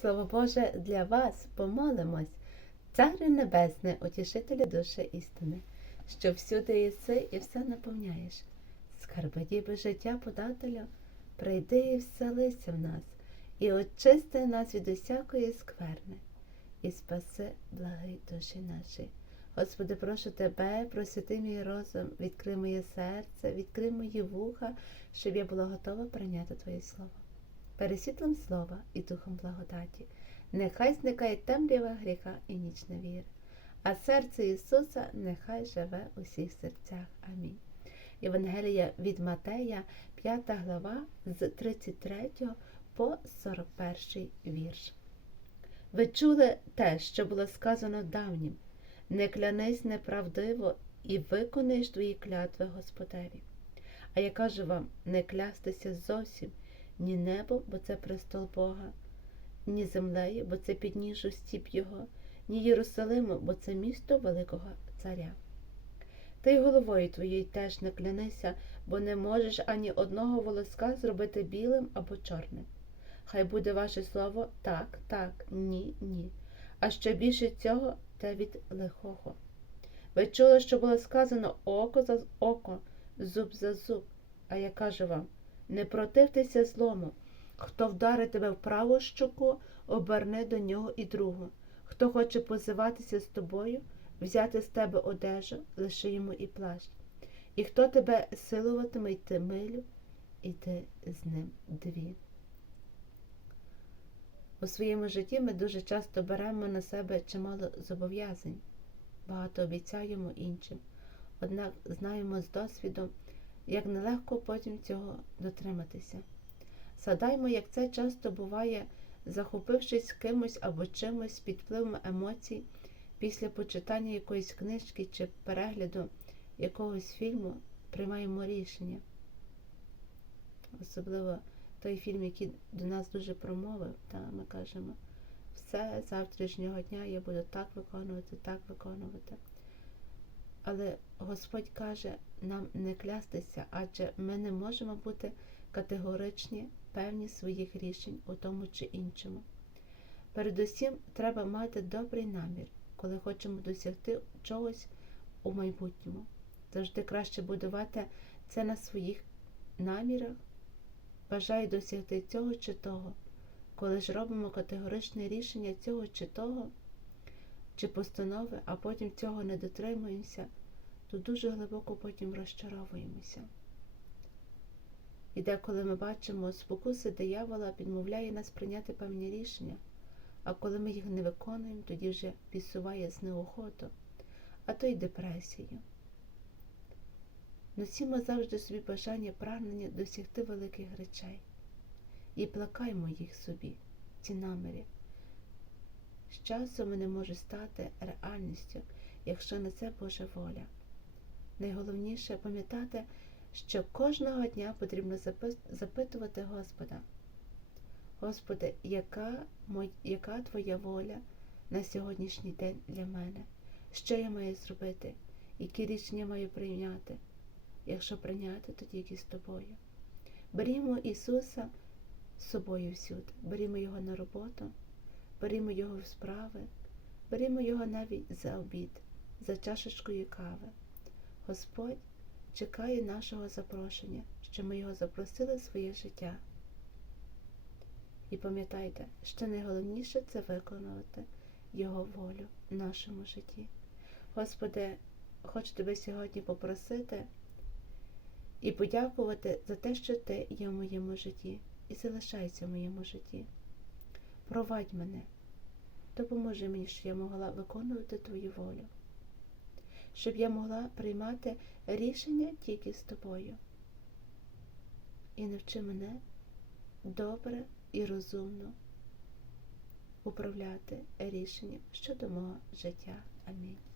Слово Боже, для вас помолимось, Царе Небесне, утішителя душі істини, що всюди єси і все наповняєш. Скарби діби життя подателю, прийди і вселися в нас, і очисти нас від усякої скверни, і спаси благи душі наші. Господи, прошу тебе, просвіти мій розум, відкрий моє серце, відкрий мої вуха, щоб я була готова прийняти Твоє Слово. Пересвітлом слова і духом благодаті, нехай зникає темрява гріха і ніч невіри, а серце Ісуса нехай живе у всіх серцях. Амінь. Євангелія від Матея, 5 глава, з 33 по 41 вірш. Ви чули те, що було сказано давнім. Не клянись неправдиво і виконаєш твої клятви Господеві. А я кажу вам, не клястися зовсім ні небо, бо це престол Бога, ні землею, бо це підніжу стіп Його, ні Єрусалиму, бо це місто Великого Царя. Та й головою твоєю теж не клянися, бо не можеш ані одного волоска зробити білим або чорним. Хай буде ваше слово так, так, ні, ні. А що більше цього, те від лихого. Ви чули, що було сказано око за око, зуб за зуб. А я кажу вам, не противтеся злому. Хто вдарить тебе в праву щоку, оберни до нього і другу. Хто хоче позиватися з тобою, взяти з тебе одежу, лиши йому і плащ. І хто тебе силуватиме йти милю, іди з ним дві. У своєму житті ми дуже часто беремо на себе чимало зобов'язань, багато обіцяємо іншим, однак знаємо з досвіду, як нелегко потім цього дотриматися. Згадаймо, як це часто буває, захопившись кимось або чимось під впливом емоцій після почитання якоїсь книжки чи перегляду якогось фільму, приймаємо рішення. Особливо той фільм, який до нас дуже промовив, та ми кажемо, все завтрашнього дня я буду так виконувати, так виконувати. Але Господь каже нам не клястися, адже ми не можемо бути категоричні, певні своїх рішень у тому чи іншому. Передусім, треба мати добрий намір, коли хочемо досягти чогось у майбутньому. Завжди краще будувати це на своїх намірах, бажаю досягти цього чи того, коли ж робимо категоричне рішення цього чи того, чи постанови, а потім цього не дотримуємося, то дуже глибоко потім розчаровуємося. І деколи ми бачимо, спокуси диявола підмовляє нас прийняти певні рішення, а коли ми їх не виконуємо, тоді вже підсуває з неохоту, а то й депресію. Носімо завжди собі бажання прагнення досягти великих речей і плакаймо їх собі, ці наміри. З часом вони можуть стати реальністю, якщо на це Божа воля. Найголовніше пам'ятати, що кожного дня потрібно запитувати Господа. Господи, яка, яка Твоя воля на сьогоднішній день для мене? Що я маю зробити? Які рішення маю прийняти? Якщо прийняти, то тільки з тобою. Берімо Ісуса з собою всюди, берімо Його на роботу, берімо Його в справи, берімо Його навіть за обід, за чашечкою кави. Господь чекає нашого запрошення, що ми його запросили в своє життя. І пам'ятайте, що найголовніше це виконувати Його волю в нашому житті. Господи, хочу тебе сьогодні попросити і подякувати за те, що ти є в моєму житті і залишається в моєму житті. Провадь мене, допоможи мені, щоб я могла виконувати Твою волю, щоб я могла приймати рішення тільки з тобою. І навчи мене добре і розумно управляти рішенням щодо мого життя. Амінь.